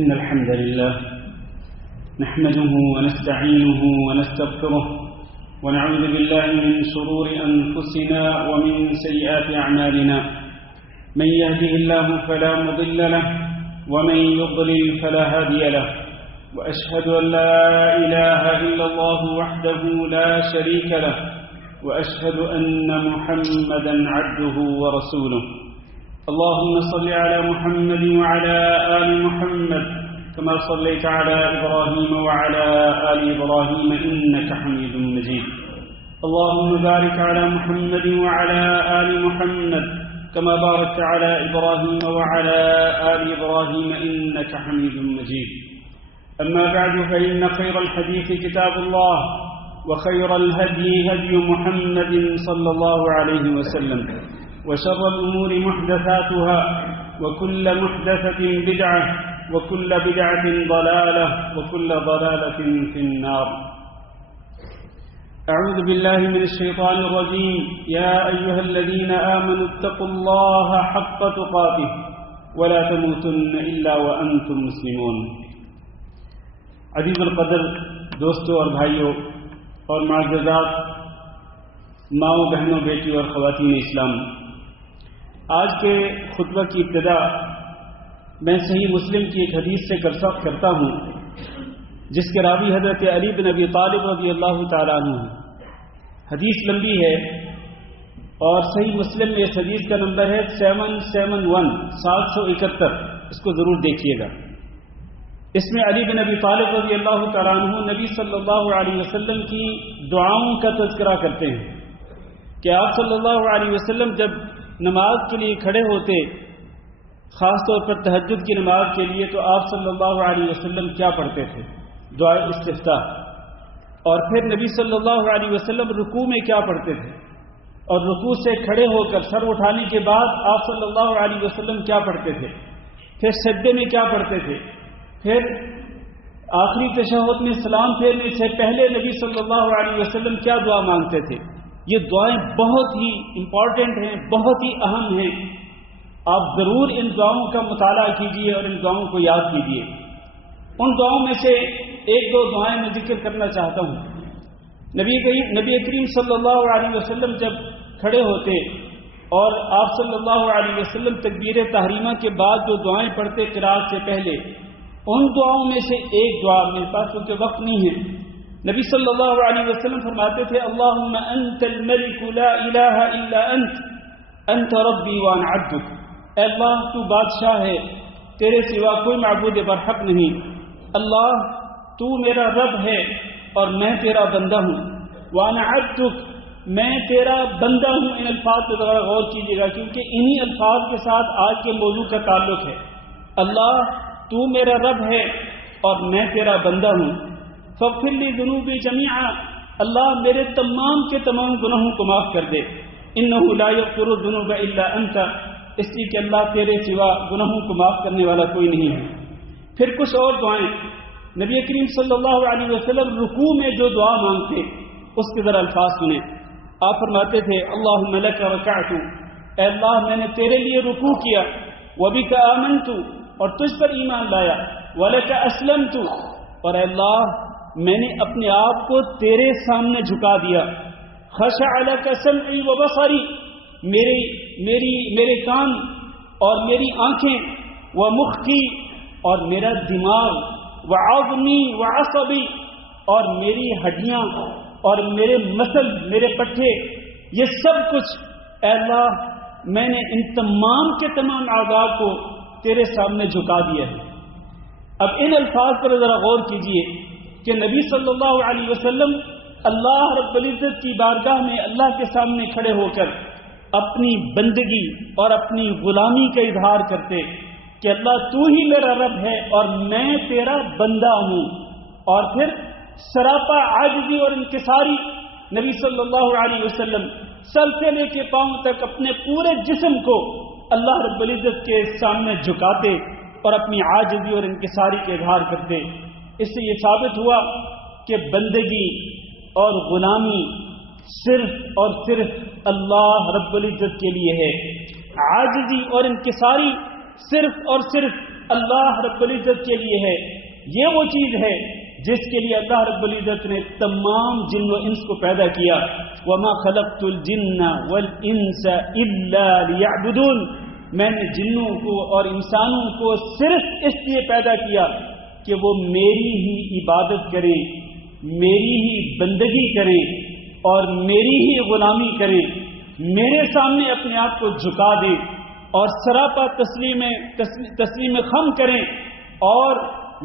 إن الحمد لله نحمده ونستعينه ونستغفره ونعوذ بالله من شرور أنفسنا ومن سيئات أعمالنا من يهده الله فلا مضل له ومن يضلل فلا هادي له وأشهد أن لا إله إلا الله وحده لا شريك له وأشهد أن محمدا عبده ورسوله اللهم صل على محمد وعلى آل محمد كما صليت على إبراهيم وعلى آل إبراهيم إنك حميد مجيد اللهم بارك على محمد وعلى آل محمد كما باركت على إبراهيم وعلى آل إبراهيم إنك حميد مجيد أما بعد فإن خير الحديث كتاب الله وخير الهدي هدي محمد صلى الله عليه وسلم وشر الأمور محدثاتها وكل محدثة بدعة وكل بدعة ضلالة وكل ضلالة في النار أعوذ بالله من الشيطان الرجيم يا أيها الذين آمنوا اتقوا الله حق تقاته ولا تموتن إلا وأنتم مسلمون عزیز القدر دوستوں اور بھائیوں اور معززات ماؤں بہنوں بیٹی اور خواتین اسلام، آج کے خطبہ کی ابتدا میں صحیح مسلم کی ایک حدیث سے کرتا ہوں جس کے راوی حضرت علی بن ابی طالب رضی اللہ تعالیٰ عنہ ہیں۔ حدیث لمبی ہے اور صحیح مسلم میں اس حدیث کا نمبر ہے 771 اس کو ضرور دیکھیے گا۔ اس میں علی بن ابی طالب رضی اللہ تعالیٰ عنہ نبی صلی اللہ علیہ وسلم کی دعاؤں کا تذکرہ کرتے ہیں کہ آپ صلی اللہ علیہ وسلم جب نماز کے لیے کھڑے ہوتے، خاص طور پر تہجد کی نماز کے لیے، تو آپ صلی اللہ علیہ وسلم کیا پڑھتے تھے؟ دعائے استفتاح۔ اور پھر نبی صلی اللہ علیہ وسلم رکوع میں کیا پڑھتے تھے؟ اور رکوع سے کھڑے ہو کر سر اٹھانے کے بعد آپ صلی اللہ علیہ وسلم کیا پڑھتے تھے؟ پھر سجدے میں کیا پڑھتے تھے؟ پھر آخری تشہد میں سلام پھیرنے سے پہلے نبی صلی اللہ علیہ وسلم کیا دعا مانگتے تھے؟ یہ دعائیں بہت ہی امپورٹنٹ ہیں، بہت ہی اہم ہیں۔ آپ ضرور ان دعاؤں کا مطالعہ کیجیے اور ان دعاؤں کو یاد کیجیے۔ ان دعاؤں میں سے ایک دو دعائیں میں ذکر کرنا چاہتا ہوں۔ نبی کریم صلی اللہ علیہ وسلم جب کھڑے ہوتے اور آپ صلی اللہ علیہ وسلم تکبیر تحریمہ کے بعد جو دعائیں پڑھتے قرات سے پہلے، ان دعاؤں میں سے ایک دعا، میرے پاس کیونکہ وقت نہیں ہے، نبی صلی اللہ علیہ وسلم فرماتے تھے اللہم انت الملک لا الہ الا انت ربی وانا عبدک، اے اللہ تو بادشاہ ہے، تیرے سوا کوئی معبود برحق نہیں، اللہ تو میرا رب ہے اور میں تیرا بندہ ہوں، وانا عبدک میں تیرا بندہ ہوں۔ ان الفاظ پر ذرا غور کیجیے گا کیونکہ انہی الفاظ کے ساتھ آج کے موضوع کا تعلق ہے۔ اللہ تو میرا رب ہے اور میں تیرا بندہ ہوں۔ فاغفر لی ذنوبی جمیعا، اللہ میرے تمام کے تمام گناہوں کو معاف کر دے۔ انہ لا یغفر الذنوب الا انت، اس لیے کہ اللہ تیرے سوا گناہوں کو معاف کرنے والا کوئی نہیں ہے۔ پھر کچھ اور دعائیں نبی کریم صلی اللہ علیہ وسلم رکوع میں جو دعا مانگتے اس کے ذرا الفاظ سنیں۔ آپ فرماتے تھے اللہم لک رکعت، اے اللہ میں نے تیرے لیے رکوع کیا، وبک آمنت اور تجھ پر ایمان لایا، ولک اسلمت اور اے اللہ میں نے اپنے آپ کو تیرے سامنے جھکا دیا، خشع لک سمعی و بصری میرے کان اور میری آنکھیں، و مخی اور میرا دماغ، و عظمی و عصبی اور میری ہڈیاں اور میرے مسل، میرے پٹھے، یہ سب کچھ اے اللہ میں نے ان تمام کے تمام اعضاء کو تیرے سامنے جھکا دیا ہے۔ اب ان الفاظ پر ذرا غور کیجئے کہ نبی صلی اللہ علیہ وسلم اللہ رب العزت کی بارگاہ میں اللہ کے سامنے کھڑے ہو کر اپنی بندگی اور اپنی غلامی کا اظہار کرتے کہ اللہ تو ہی میرا رب ہے اور میں تیرا بندہ ہوں، اور پھر سراپا عاجزی اور انکساری نبی صلی اللہ علیہ وسلم سر سے لے کے پاؤں تک اپنے پورے جسم کو اللہ رب العزت کے سامنے جھکاتے اور اپنی عاجزی اور انکساری کے اظہار کرتے۔ اس سے یہ ثابت ہوا کہ بندگی اور غلامی صرف اور صرف اللہ رب العزت کے لیے ہے، عاجزی اور انکساری صرف اور صرف اللہ رب العزت کے لیے ہے. یہ وہ چیز ہے جس کے لیے اللہ رب العزت نے تمام جن و انس کو پیدا کیا. وَمَا خَلَقْتُ الْجِنَّ وَالْإِنسَ إِلَّا لِيَعْبُدُونَ. میں نے جنوں کو اور انسانوں کو صرف اس لیے پیدا کیا کہ وہ میری ہی عبادت کریں, میری ہی بندگی کریں اور میری ہی غلامی کریں, میرے سامنے اپنے آپ کو جھکا دیں اور سراپا تسلیم خم کریں اور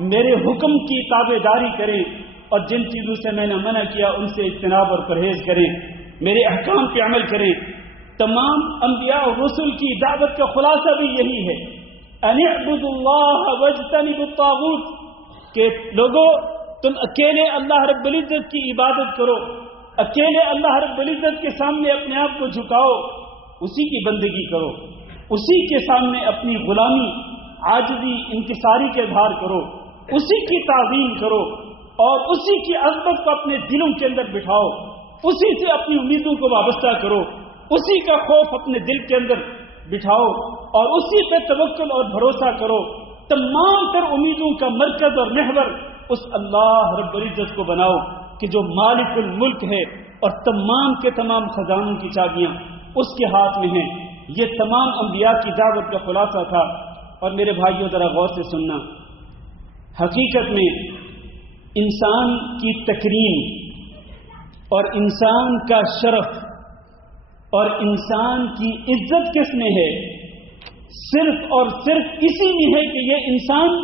میرے حکم کی تابع داری کریں, اور جن چیزوں سے میں نے منع کیا ان سے اجتناب اور پرہیز کریں, میرے احکام پہ عمل کریں. تمام انبیاء اور رسل کی دعوت کا خلاصہ بھی یہی ہے, ان اعبدوا اللہ واجتنبوا الطاغوت, کہ لوگوں تم اکیلے اللہ رب العزت کی عبادت کرو, اکیلے اللہ رب العزت کے سامنے اپنے آپ کو جھکاؤ, اسی کی بندگی کرو, اسی کے سامنے اپنی غلامی, عاجزی, انکساری کے اظہار کرو, اسی کی تعظیم کرو اور اسی کی عظمت کو اپنے دلوں کے اندر بٹھاؤ, اسی سے اپنی امیدوں کو وابستہ کرو, اسی کا خوف اپنے دل کے اندر بٹھاؤ اور اسی پہ توکل اور بھروسہ کرو. تمام تر امیدوں کا مرکز اور محور اس اللہ رب العزت کو بناؤ کہ جو مالک الملک ہے اور تمام کے تمام خزانوں کی چابیاں اس کے ہاتھ میں ہیں. یہ تمام انبیاء کی دعوت کا خلاصہ تھا. اور میرے بھائیوں ذرا غور سے سننا, حقیقت میں انسان کی تکریم اور انسان کا شرف اور انسان کی عزت کس میں ہے؟ صرف اور صرف اسی میں ہے کہ یہ انسان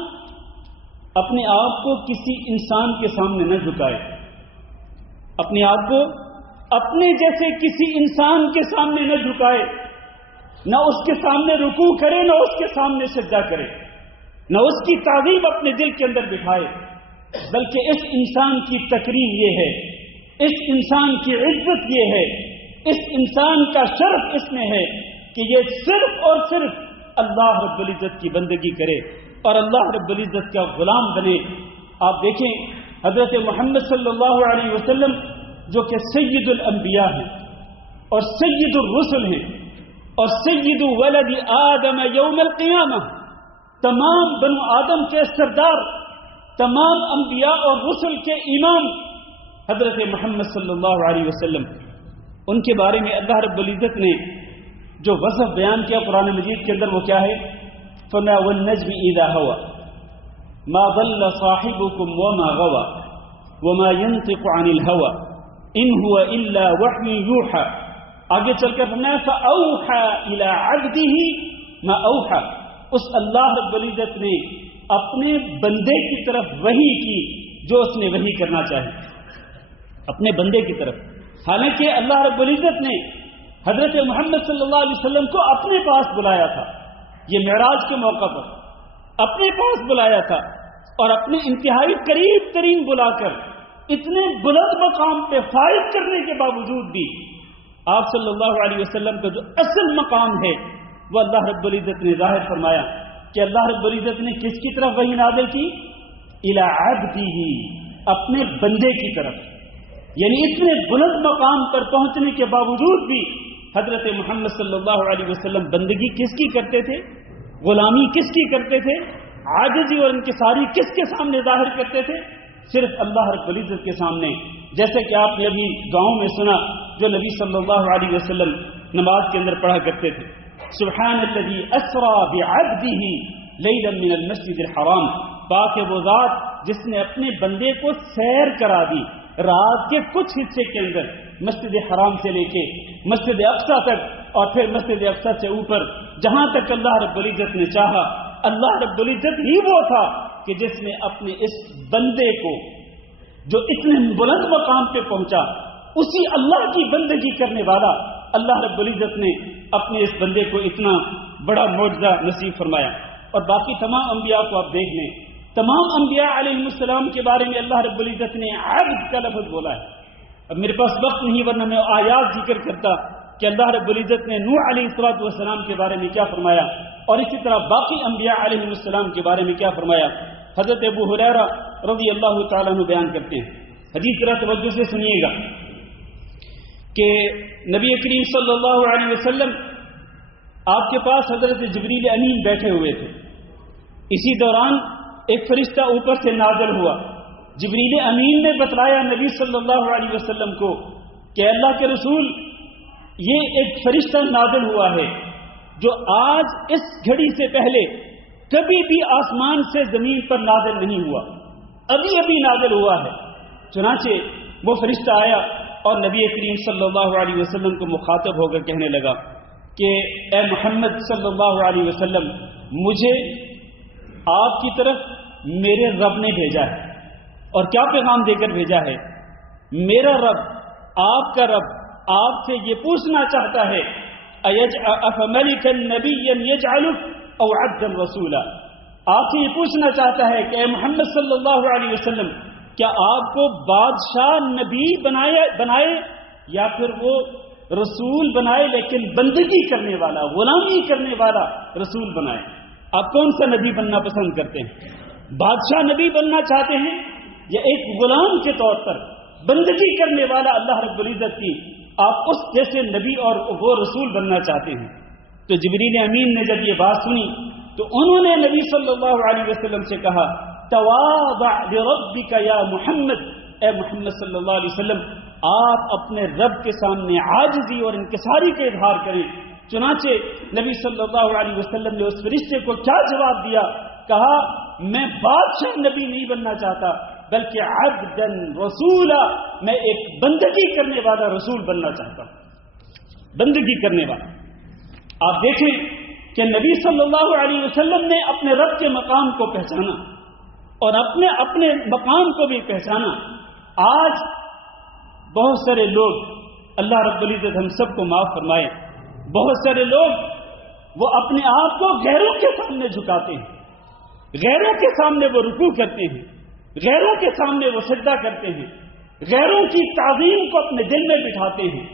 اپنے آپ کو کسی انسان کے سامنے نہ جھکائے, اپنے آپ کو اپنے جیسے کسی انسان کے سامنے نہ جھکائے, نہ اس کے سامنے رکوع کرے, نہ اس کے سامنے سجدہ کرے, نہ اس کی تعظیم اپنے دل کے اندر بٹھائے, بلکہ اس انسان کی تکریم یہ ہے, اس انسان کی عزت یہ ہے, اس انسان کا شرف اس میں ہے کہ یہ صرف اور صرف اللہ رب العزت کی بندگی کرے اور اللہ رب العزت کا غلام بنے. آپ دیکھیں حضرت محمد صلی اللہ علیہ وسلم جو کہ سید الانبیاء ہیں اور سید الرسل ہیں اور سید ولد آدم یوم القیامہ, تمام بنو آدم کے سردار, تمام انبیاء اور رسل کے امام حضرت محمد صلی اللہ علیہ وسلم, ان کے بارے میں اللہ رب العزت نے جو وصف بیان کیا قرآن مجید کے اندر وہ کیا ہے؟ فَمَا وَالنَّجْمِ إِذَا هَوَى مَا ضَلَّ صَاحِبُكُمْ وَمَا غَوَى وَمَا يَنطِقُ عَنِ الْهَوَى إِنْ هُوَ إِلَّا وَحْيٌ يُوحَى. آگے چل کر فرمایا فَأَوْحَى إِلَىٰ عَبْدِهِ مَا أَوْحَى. اس اللہ رب العزت نے اپنے بندے کی طرف وحی کی جو اس نے وحی کرنا چاہے, اپنے بندے کی طرف. حالانکہ اللہ رب العزت نے حضرت محمد صلی اللہ علیہ وسلم کو اپنے پاس بلایا تھا, یہ معراج کے موقع پر اپنے پاس بلایا تھا اور اپنے انتہائی قریب ترین بلا کر اتنے بلند مقام پہ فائز کرنے کے باوجود بھی آپ صلی اللہ علیہ وسلم کا جو اصل مقام ہے وہ اللہ رب العزت نے ظاہر فرمایا کہ اللہ رب العزت نے کس کی طرف وحی نازل کی؟ الی عبدہ, اپنے بندے کی طرف. یعنی اتنے بلند مقام پر پہنچنے کے باوجود بھی حضرت محمد صلی اللہ علیہ وسلم بندگی کس کی کرتے تھے؟ غلامی کس کی کرتے تھے؟ عاجزی اور انکساری کس کے سامنے ظاہر کرتے تھے؟ صرف اللہ رب العزت کے سامنے. جیسے کہ آپ نے ابھی گاؤں میں سنا جو نبی صلی اللہ علیہ وسلم نماز کے اندر پڑھا کرتے تھے, سبحان الذی اسری بعبدہ لیلا من المسجد الحرام, پاک ہے وہ ذات جس نے اپنے بندے کو سیر کرا دی رات کے کچھ حصے کے اندر مسجد حرام سے لے کے مسجد اقصی تک اور پھر مسجد اقصی سے اوپر جہاں تک اللہ رب العزت نے چاہا. اللہ رب العزت ہی وہ تھا کہ جس نے اپنے اس بندے کو جو اتنے بلند مقام پہ پہنچا, اسی اللہ کی بندگی کرنے والا اللہ رب العزت نے اپنے اس بندے کو اتنا بڑا معجزہ نصیب فرمایا. اور باقی تمام انبیاء کو آپ دیکھ لیں, تمام انبیاء علیہ السلام کے بارے میں اللہ رب العزت نے عبد کا لفظ بولا ہے. اب میرے پاس وقت نہیں ورنہ میں آیات ذکر کرتا کہ اللہ رب العزت نے نوح علیہ السلام کے بارے میں کیا فرمایا اور اسی طرح باقی انبیاء علیہ السلام کے بارے میں کیا فرمایا. حضرت ابو ہریرہ رضی اللہ تعالیٰ عنہ بیان کرتے ہیں, حدیث ذرا توجہ سے سنیے گا, کہ نبی کریم صلی اللہ علیہ وسلم آپ کے پاس حضرت جبریل امین بیٹھے ہوئے تھے. اسی دوران ایک فرشتہ اوپر سے نازل ہوا. جبریل امین نے بتلایا نبی صلی اللہ علیہ وسلم کو کہ اللہ کے رسول یہ ایک فرشتہ نازل ہوا ہے جو آج اس گھڑی سے پہلے کبھی بھی آسمان سے زمین پر نازل نہیں ہوا, ابھی ابھی نازل ہوا ہے. چنانچہ وہ فرشتہ آیا اور نبی کریم صلی اللہ علیہ وسلم کو مخاطب ہو کر کہنے لگا کہ اے محمد صلی اللہ علیہ وسلم, مجھے آپ کی طرف میرے رب نے بھیجا ہے. اور کیا پیغام دے کر بھیجا ہے؟ میرا رب, آپ کا رب آپ سے یہ پوچھنا چاہتا ہے أَفَمَلِكًا نَبِيًّا يَجْعَلُكَ أَوْ عَبْدًا رَسُولًا. آپ سے یہ پوچھنا چاہتا ہے کہ اے محمد صلی اللہ علیہ وسلم, کیا آپ کو بادشاہ نبی بنائے یا پھر وہ رسول بنائے لیکن بندگی کرنے والا, غلامی کرنے والا رسول بنائے؟ آپ کون سا نبی بننا پسند کرتے ہیں؟ بادشاہ نبی بننا چاہتے ہیں یا ایک غلام کے طور پر بندگی کرنے والا اللہ رب العزت کی آپ اس جیسے نبی اور وہ رسول بننا چاہتے ہیں؟ تو جبریل امین نے جب یہ بات سنی تو انہوں نے نبی صلی اللہ علیہ وسلم سے کہا تواضع لربک یا محمد, اے محمد صلی اللہ علیہ وسلم آپ اپنے رب کے سامنے عاجزی اور انکساری کا اظہار کریں. چنانچہ نبی صلی اللہ علیہ وسلم نے اس فرشتے کو کیا جواب دیا؟ کہا میں بادشاہ نبی نہیں بننا چاہتا بلکہ عبدا رسولا, میں ایک بندگی کرنے والا رسول بننا چاہتا ہوں. بندگی کرنے والا. آپ دیکھیں کہ نبی صلی اللہ علیہ وسلم نے اپنے رب کے مقام کو پہچانا اور اپنے مقام کو بھی پہچانا. آج بہت سارے لوگ, اللہ رب العزت ہم سب کو معاف فرمائے, بہت سارے لوگ وہ اپنے آپ کو غیروں کے سامنے جھکاتے ہیں, غیروں کے سامنے وہ رکوع کرتے ہیں, غیروں کے سامنے وہ سجدہ کرتے ہیں, غیروں کی تعظیم کو اپنے دل میں بٹھاتے ہیں,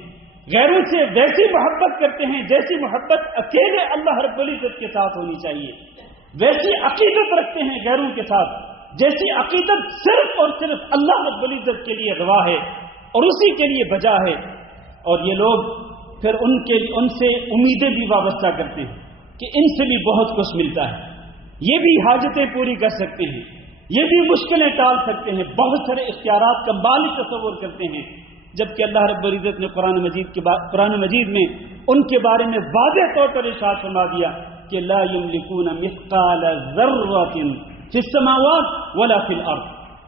غیروں سے ویسی محبت کرتے ہیں جیسی محبت اکیلے اللہ رب العزت کے ساتھ ہونی چاہیے, ویسی عقیدت رکھتے ہیں غیروں کے ساتھ جیسی عقیدت صرف اور صرف اللہ رب العزت کے لیے روا ہے اور اسی کے لیے بجا ہے. اور یہ لوگ پھر ان سے امیدیں بھی وابستہ کرتے ہیں کہ ان سے بھی بہت کچھ ملتا ہے, یہ بھی حاجتیں پوری کر سکتے ہیں, یہ بھی مشکلیں ٹال سکتے ہیں, بہت سارے اختیارات کا مالک تصور کرتے ہیں. جبکہ اللہ رب العزت نے قرآن مجید میں ان کے بارے میں واضح طور پر ارشاد فرما دیا کہ لا یملکون مثقال ذرۃ فی السماوات ولا فی الارض,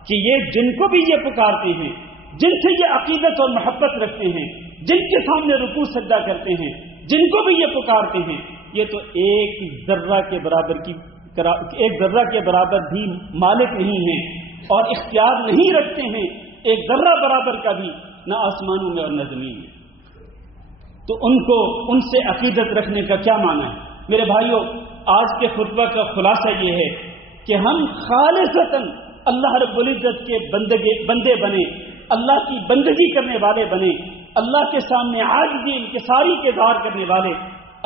کہ یہ جن کو بھی یہ پکارتے ہیں, جن سے یہ عقیدت اور محبت رکھتے ہیں, جن کے سامنے رکوع سجدہ کرتے ہیں, جن کو بھی یہ پکارتے ہیں, یہ تو ایک ذرہ کے برابر بھی مالک نہیں ہیں اور اختیار نہیں رکھتے ہیں, ایک ذرہ برابر کا بھی, نہ آسمانوں میں اور نہ زمین میں. تو ان سے عقیدت رکھنے کا کیا معنی ہے؟ میرے بھائیوں, آج کے خطبہ کا خلاصہ یہ ہے کہ ہم خالصتاً اللہ رب العزت کے بندے بنے, اللہ کی بندگی کرنے والے بنے, اللہ کے سامنے عاجزی انکساری کے اظہار کرنے والے,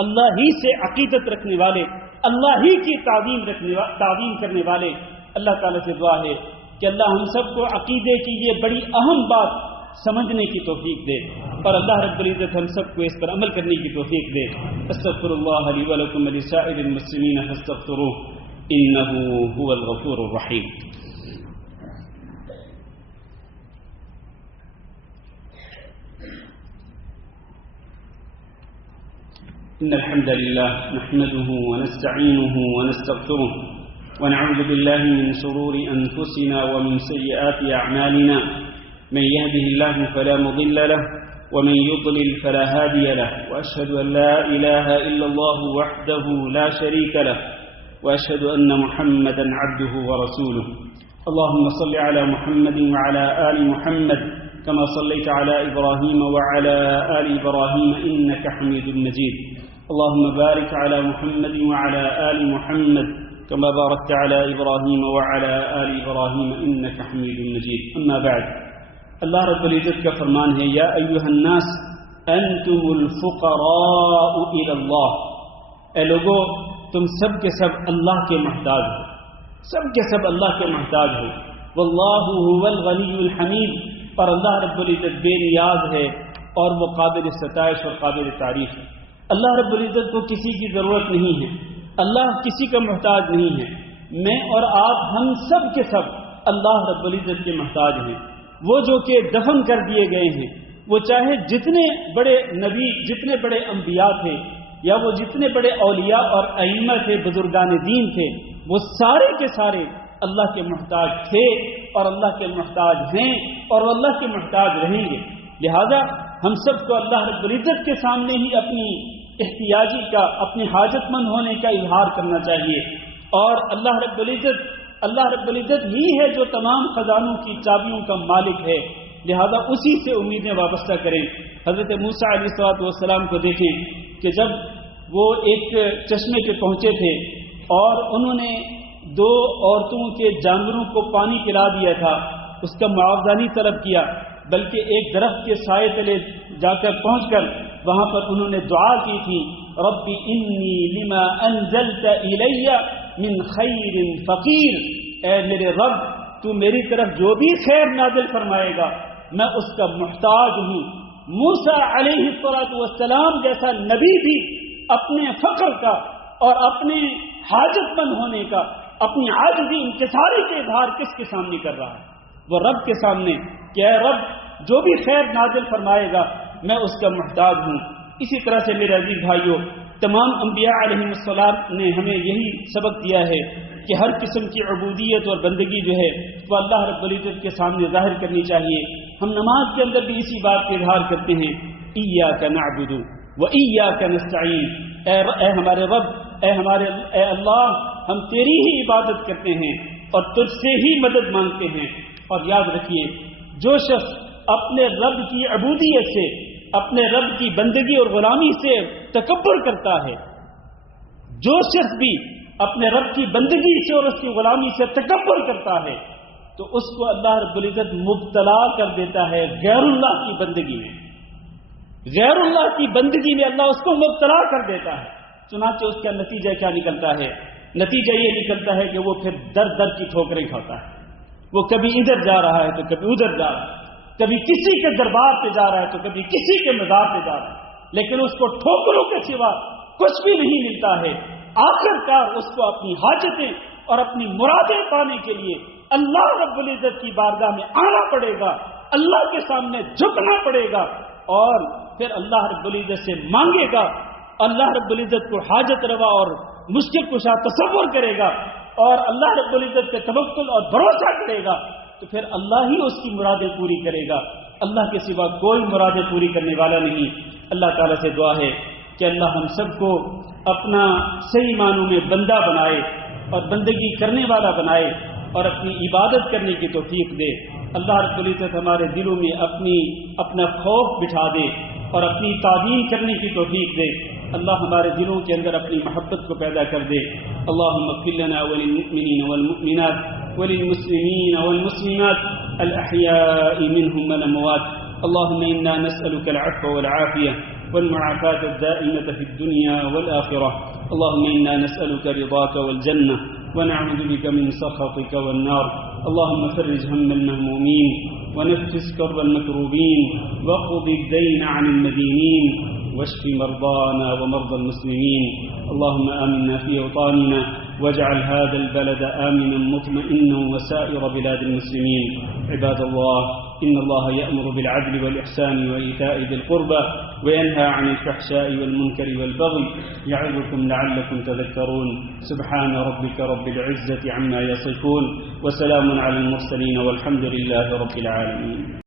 اللہ ہی سے عقیدت رکھنے والے, اللہ ہی کی تعظیم کرنے والے. اللہ تعالیٰ سے دعا ہے کہ اللہ ہم سب کو عقیدے کی یہ بڑی اہم بات سمجھنے کی توفیق دے اور اللہ رب العزت ہم سب کو اس پر عمل کرنے کی توفیق دے. استغفر اللہ لی ولکم ولسائر المسلمین فاستغفروہ انہ هو الغفور الرحیم. إن الحمد لله نحمده ونستعينه ونستغفره ونعوذ بالله من شرور أنفسنا ومن سيئات أعمالنا, من يهده الله فلا مضل له ومن يضلل فلا هادي له, وأشهد أن لا إله إلا الله وحده لا شريك له, وأشهد أن محمدا عبده ورسوله. اللهم صل على محمد وعلى آل محمد كما صليت على إبراهيم وعلى آل إبراهيم إنك حميد مجيد. اللهم بارك على محمد وعلى آل محمد كما باركت على إبراهيم وعلى آل إبراهيم إنك حميد مجيد. أما بعد, اللہ رب العزت کا فرمان ہے یا ایھا الناس انتم الفقراء الی اللہ, اے لوگو تم سب کے سب اللہ کے محتاج ہو, سب کے سب اللہ کے محتاج ہو. واللہ هو الغنی الحمید, پر اللہ رب العزت بے نیاز ہے اور وہ قابل ستائش اور قابل تعریف ہے. اللہ رب العزت کو کسی کی ضرورت نہیں ہے, اللہ کسی کا محتاج نہیں ہے. میں اور آپ ہم سب کے سب اللہ رب العزت کے محتاج ہیں. وہ جو کہ دفن کر دیے گئے ہیں، وہ چاہے جتنے بڑے نبی، جتنے بڑے انبیاء تھے، یا وہ جتنے بڑے اولیاء اور ائمہ تھے، بزرگان دین تھے، وہ سارے کے سارے اللہ کے محتاج تھے اور اللہ کے محتاج ہیں اور وہ اللہ کے محتاج رہیں گے. لہذا ہم سب کو اللہ رب العزت کے سامنے ہی اپنی احتیاجی کا، اپنے حاجت مند ہونے کا اظہار کرنا چاہیے. اور اللہ رب العزت ہی ہے جو تمام خزانوں کی چابیوں کا مالک ہے، لہذا اسی سے امیدیں وابستہ کریں. حضرت موسیٰ علیہ السلام کو دیکھیں کہ جب وہ ایک چشمے پہ پہنچے تھے اور انہوں نے 2 عورتوں کے جانوروں کو پانی پلا دیا تھا، اس کا معاوضہ نہیں طلب کیا، بلکہ ایک درخت کے سائے تلے جا کر پہنچ کر وہاں پر انہوں نے دعا کی تھی، رب انی لما انزلت الی من خیر فقیر، اے میرے رب تو میری طرف جو بھی خیر نازل فرمائے گا میں اس کا محتاج ہوں. موسیٰ علیہ السلام جیسا نبی بھی اپنے فقر کا اور اپنے حاجت مند ہونے کا، اپنی عاجزی انکساری کے اظہار کس کے سامنے کر رہا ہے؟ وہ رب کے سامنے کہ اے رب جو بھی خیر نازل فرمائے گا میں اس کا محتاج ہوں. اسی طرح سے میرے عزیز بھائیوں، تمام انبیاء علیہ السلام نے ہمیں یہی سبق دیا ہے کہ ہر قسم کی عبودیت اور بندگی جو ہے وہ اللہ رب العزت کے سامنے ظاہر کرنی چاہیے. ہم نماز کے اندر بھی اسی بات کا اظہار کرتے ہیں، ایاک نعبد و ایاک نستعین، اے ہمارے رب، اے اللہ، ہم تیری ہی عبادت کرتے ہیں اور تجھ سے ہی مدد مانگتے ہیں. اور یاد رکھیے، جو شخص اپنے رب کی عبودیت سے، اپنے رب کی بندگی اور غلامی سے تکبر کرتا ہے، جو شخص بھی اپنے رب کی بندگی سے اور اس کی غلامی سے تکبر کرتا ہے تو اس کو اللہ رب العزت مبتلا کر دیتا ہے غیر اللہ کی بندگی میں. غیر اللہ کی بندگی میں اللہ اس کو مبتلا کر دیتا ہے. چنانچہ اس کا نتیجہ کیا نکلتا ہے؟ نتیجہ یہ نکلتا ہے کہ وہ پھر در کی ٹھوکریں کھاتا ہے. وہ کبھی ادھر جا رہا ہے تو کبھی ادھر جا رہا ہے، کبھی کسی کے دربار پہ جا رہا ہے تو کبھی کسی کے مزار پہ جا رہا ہے، لیکن اس کو ٹھوکروں کے سوا کچھ بھی نہیں ملتا ہے. آخر کار اس کو اپنی حاجتیں اور اپنی مرادیں پانے کے لیے اللہ رب العزت کی بارگاہ میں آنا پڑے گا، اللہ کے سامنے جھکنا پڑے گا اور پھر اللہ رب العزت سے مانگے گا. اللہ رب العزت کو حاجت روا اور مشکل کشا تصور کرے گا اور اللہ رب العزت پہ توکل اور بھروسہ کرے گا تو پھر اللہ ہی اس کی مرادیں پوری کرے گا. اللہ کے سوا کوئی مرادیں پوری کرنے والا نہیں. اللہ تعالیٰ سے دعا ہے کہ اللہ ہم سب کو اپنا صحیح معنوں میں بندہ بنائے اور بندگی کرنے والا بنائے اور اپنی عبادت کرنے کی توفیق دے. اللہ رب العزت ہمارے دلوں میں اپنا خوف بٹھا دے اور اپنی تعظیم کرنے کی توفیق دے. اللہ ہمارے دلوں کے اندر اپنی محبت کو پیدا کر دے. اللہم اغفر لنا وللمؤمنین والمؤمنات وللمسلمین والمسلمات الاحیاء منهم والاموات. اللهم انا نسألك العفو والعافية والمعافاة الدائمة في الدنيا والآخرة. اللهم انا نسألك رضاك والجنة ونعوذ بك من سخطك والنار. اللهم فرج هم المهمومين ونفس كرب المكروبين واقض الدين عن المدينين واشف مرضانا ومرضى المسلمين. اللهم آمنا في أوطاننا واجعل هذا البلد آمنا مطمئنا وسائر بلاد المسلمين. عباد الله، إن الله يأمر بالعدل والإحسان وإيتاء ذي القربى وينهى عن الفحشاء والمنكر والبغي يعظكم لعلكم تذكرون. سبحان ربك رب العزة عما يصفون وسلام على المرسلين والحمد لله رب العالمين.